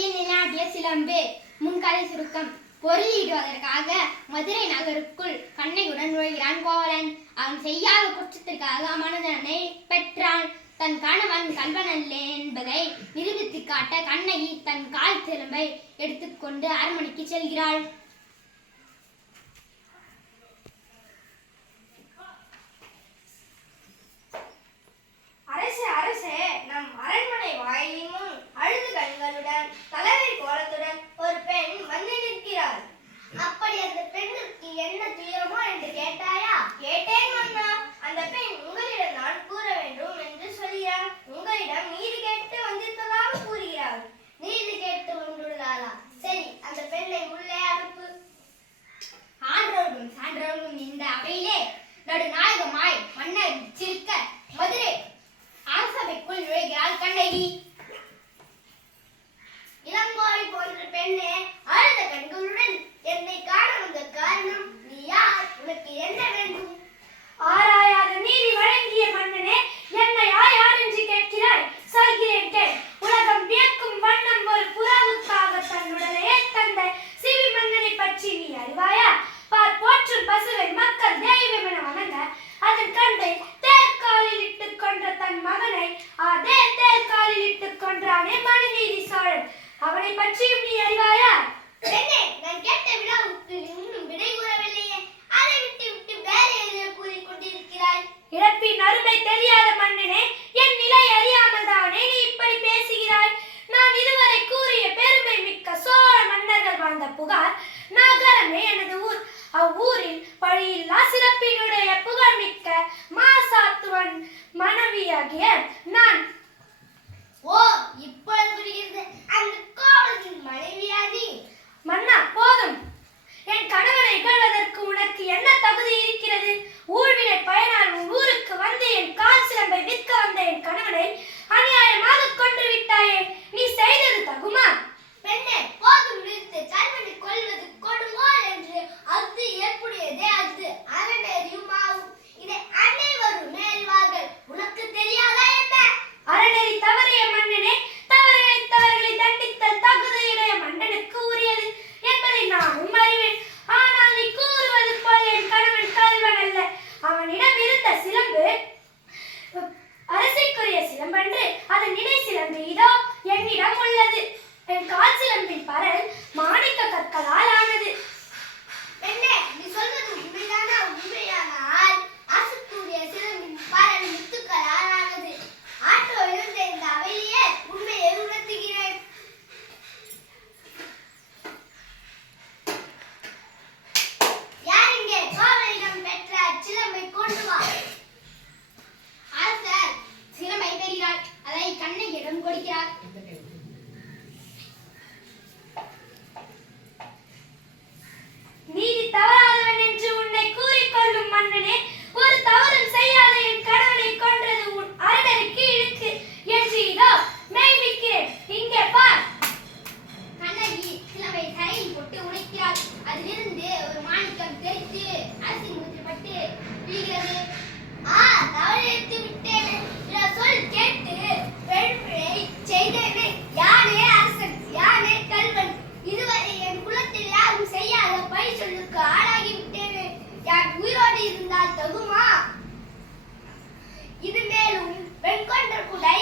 மதுரையில் நிலைநாட்டிய சிலம்பு. முன்கதை சுருக்கம். பொருளீடுவதற்காக மதுரை நகருக்குள் கண்ணகியுடன் நுழைகிறான் கோவலன். அவன் செய்யாத குற்றத்திற்காக மனதனை பெற்றான். தன் கணவன் கல்வனல்ல என்பதை நிரூபித்து காட்ட கண்ணகி தன் கால் சிலம்பை எடுத்துக்கொண்டு அரண்மனைக்கு செல்கிறாள். அப்படி அந்த பெண்ணுக்கு என்ன துயரமோ என்று கேட்டாயா? கேட்டேன் மன்னா. அந்த பெண் உங்களிடம் நான் கூற வேண்டும் என்று சொல்கிறார். உங்களிடம் நீதி கேட்டு வந்திருப்பதாக கூறுகிறார். நீதி கேட்டு வந்துள்ளாளா? சரி, அந்த பெண்ணை உள்ளே அனுப்பு. ஆன்றவர்களும் சான்றவர்களும் இந்த அவையிலே நடுநாயகமாய் மன்னர் சிரிக்க மதுரை அரசவைக்குள் நுழைகிறாள் கண்ணகி. இளங்கோவை போன்ற பெண்ணே, அழுத கண்களுடன் என்னை காண வந்த காரணம் நீ யார்? உனக்கு என்ன வேண்டும்? ஆராயாத நீதி வழங்கிய மன்னனே, என்னை யார் என்று கேட்கிறாய்? சொல்கிறேன் கேள். உலகம் வியக்கும் வண்ணம் ஒரு புறாவுக்காக தன்னுடனே தந்த சிவி மன்னனை பற்றி நீ அறிவாயா? போற்றும் பசுவை மக்கள் தெய்வம் என வணங்க அதன் கண்டை தேர்காலில் இட்டுக் கொன்ற தன் மகனை அதே தேர்காலில் இட்டுக் கொன்றானே மனுநீதி சோழன். அவனை பற்றியும் நீ அறிவாயா? பெண்ணே, நான் கேட்ட விழாவுக்கு இன்னும் விடை கூறவில்லையே. அதை விட்டு விட்டு வேற எதையோ கூறிக்கொண்டிருக்கிறாய். இறப்பின் அருமை தெரியாத மன்னனே, என் நிலை அறியாமல் தானே நீ இப்படி பேசுகிறாய்? நான் இதுவரை கூறிய பெருமை மிக்க சோழ மன்னர்கள் வாழ்ந்த புகார் நகரமே எனது ஊர். அவ்வூரில் பழியில்லா சிறப்பினுடைய புகழ்மிக்க மாசாத்துவன் மனைவியாகிய நான். ஓ, இப்பொழுது புரிகிறது. அந்த கோவலனின் மனைவியாதி. மன்னா, போதும். என் கணவனை இகழ்வதற்கு உனக்கு என்ன தகுதி இருக்கிறது? ஊழ்வினை பயனால் உன் ஊருக்கு வந்து என் கால் சிலம்பை விற்க வந்த என் கணவனை அநியாயமாக கொன்று விட்டாயே. நீ செய்தது தகுமா? பெண்ணே, போதும் நிறுத்து. கணவனை கொல்வது கொடுங்கோல் என்று அது ஏற்புடையதே. அது அறநெறியும் ஆகும். இதை அனைவரும் அறிவார்கள். உனக்கு தெரியாதா என்ன? அறநெறி தவறிய மன்னனே, தவறுகளை தண்டித்தல் தகுதியுடைய மன்னனுக்கு உரியது என்பதை நானும் அறிவேன். ஆனால் நீ கூறுவது போல் என் கணவன் கல்வன் அல்ல. அவனிடம் இருந்த சிலம்பு அரசைக்குரிய சிலம்பன்று. அதன் நினை சிலம்பு இதோ என்னிடம் உள்ளது. என் கால் சிலம்பின் பரல் மாணிக்க கற்களால் ஆனது. பெண்ணே, நீ சொல்வது உண்மைதானா? உண்மையானால் அரசுக்குரிய சிலம்பின் பரல் முத்துக்களால் ஆனது. ஆட்டோ இருந்த இந்த அவையிலேயே உண்மையை உணர்த்துகிறேன். யார் இங்கே கோவலனிடம் பெற்ற சிலம்பை கொண்டு வா. அரசர் சிலம்பை பெறுகிறார். அதை கண்ணகியிடம் கொடுக்கிறார். நீதி தவறாதவன் என்று உன்னை கூறிக்கொள்ளும் மன்னனே, ஒரு தவறும் செய்யாத என் கணவனை கொன்றது உன் அறநெறிக்கு இழுக்கு என்று இதோ மெய்மிக்கிறேன். இங்கே பார். கண்ணகி சிலம்பை தரையில் போட்டு உடைக்கிறாள். அதிலிருந்து ஒரு மாணிக்கம் தெரித்து அரசின் முத்திரப்பட்டு விழுகிறது. தவறிழைத்து விட்டேனே. சொல் கேட்டு பெண்பிழை செய்தேனே. யானே அரசன், யானே கல்வன். இதுவரை என் குலத்தில் யாரும் செய்யாத பழி சொல்லுக்கு ஆளாகி விட்டேனே. யார் உயிரோடு இருந்தால் தகுமா? இது மேலும் பெண் கொன்ற குலை